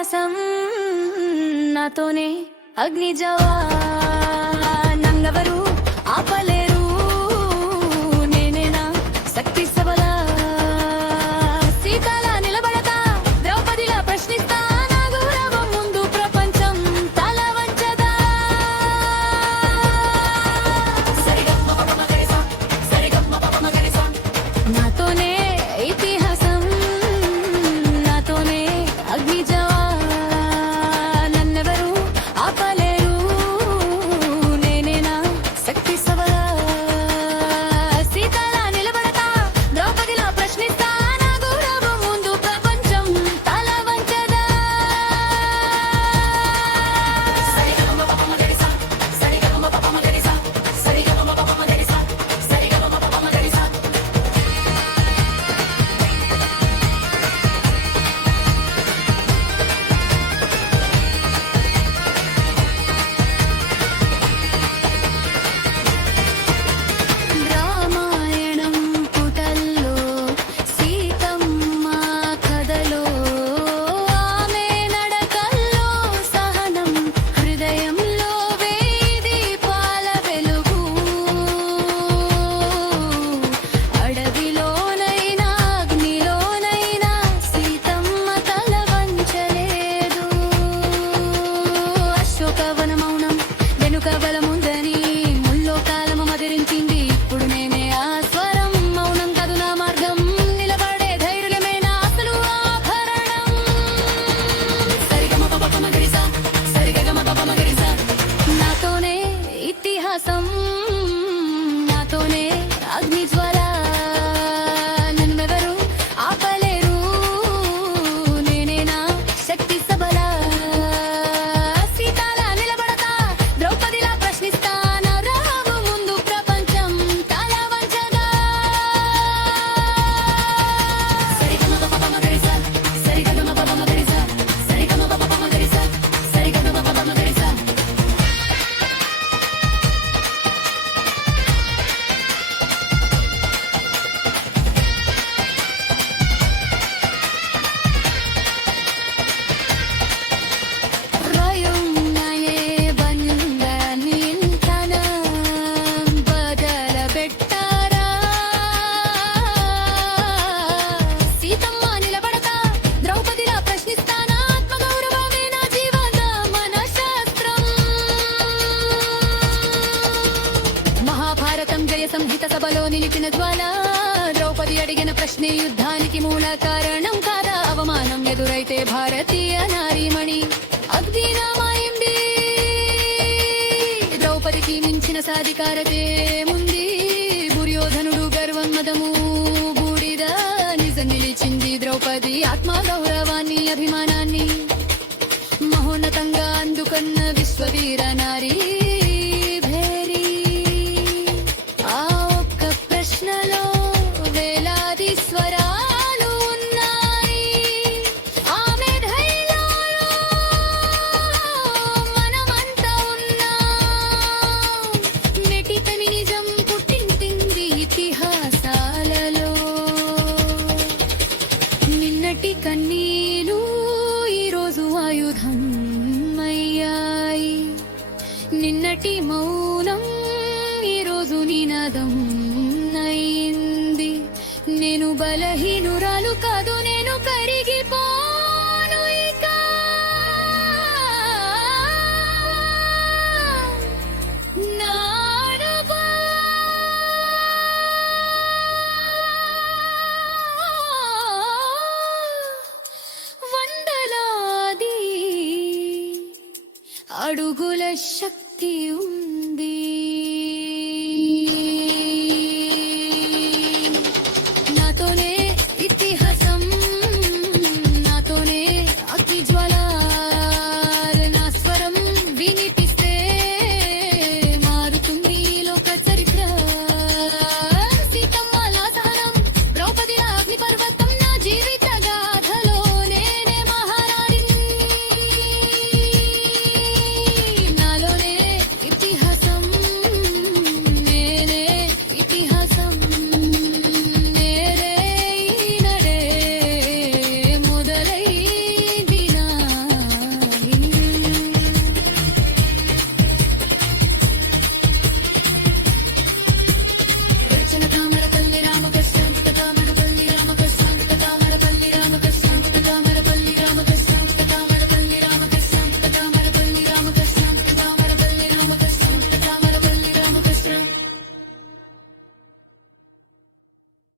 ఇతిహాసం నాతోనే అగ్ని జవానంగెవరు ఆపలేరు నేనేనా శక్తి సబల సీతలా నిలబడతా ద్రౌపదిలా ప్రశ్నిస్తా నా గౌరవం ముందు ప్రపంచం తల వంచదా నాతోనే ఇతిహాసం నాతోనే అగ్ని జవానెవరు ఆపలేరు నేనేనా శక్తి సబల సీతలా నిలబడతా ద్రౌపదిలా ప్రశ్నిస్తా నా గౌరవం ముందు ప్రపంచం తల వంచదా రామాయణం పుటల్లో సీతమ్మ కథలో ఆమె నడకల్లో సహనం హృదయంలో వేయి దీపాల వెలుగు అడవిలోనైనా అగ్నిలోనైనా సీతమ్మ తల వంచలేదు అశోకవన మౌనం వెనుక బలముందని ముల్లోకాలము మదిరించింది ఇప్పుడు నేనే ఆ స్వరం మౌనం కాదు నా మార్గం నిలబడే ధైర్యమే నా అసలు ఆభరణం సరిగమపమగరిసా సరిగమపమగరిసా నాతోనే ఇతిహాసం నాతోనే అగ్ని జ్వాల నన్నెవరు ఆపలేరు నేనేనా శక్తి సబల సీతలా నిలబడతా ద్రౌపదిలా ప్రశ్నిస్తా నా రావు ముందు ప్రపంచం తల వంచదా సరిగమపమగరిసా సరిగమపమగరిసా సరిగమపమగరిసా సరిగమపమగరిసా రాయున్నాయే బంద నింతనం బదల పెట్టారా సీతమ్మ నిలబడతా ద్రౌపదిలా ప్రశ్నిస్తానా ఆత్మగౌరవమే నా జీవన మనశాస్త్రం మహాభారతం జయ సంహిత సభలో నిలిపిన జ్వాల ద్రౌపది అడిగిన ప్రశ్నే యుద్ధానికి మూల కారణం కాదా అవమానం ఎదురైతే భారతీయ నారీమణి అగ్నినామాయింది ద్రౌపదికి మించిన సాధికారతే ముందు దుర్యోధనుడు గర్వం మదము బూడిద నిజం నిలిచింది ద్రౌపది ఆత్మగౌరవాన్ని అభిమానాన్ని మహోన్నతంగా అందుకన్న విశ్వవీర నారీ భేరీ ఆ ఒక్క ప్రశ్నలో వేలాది స్వరాలు ఉన్నాయి ఆమె ధైర్యంలో మనమంతా ఉన్నాం మెటికని నిజం పుట్టింది ఇతిహాసాలలో నిన్నటి కన్నీలు ఈరోజు ఆయుధం అయ్యాయి నిన్నటి మౌనం ఈరోజు నినాదం అయింది నేను బలహీనురాలు కాదు నేను కరిగిపోను ఇక నాడుగా వందలాది అడుగుల శక్తి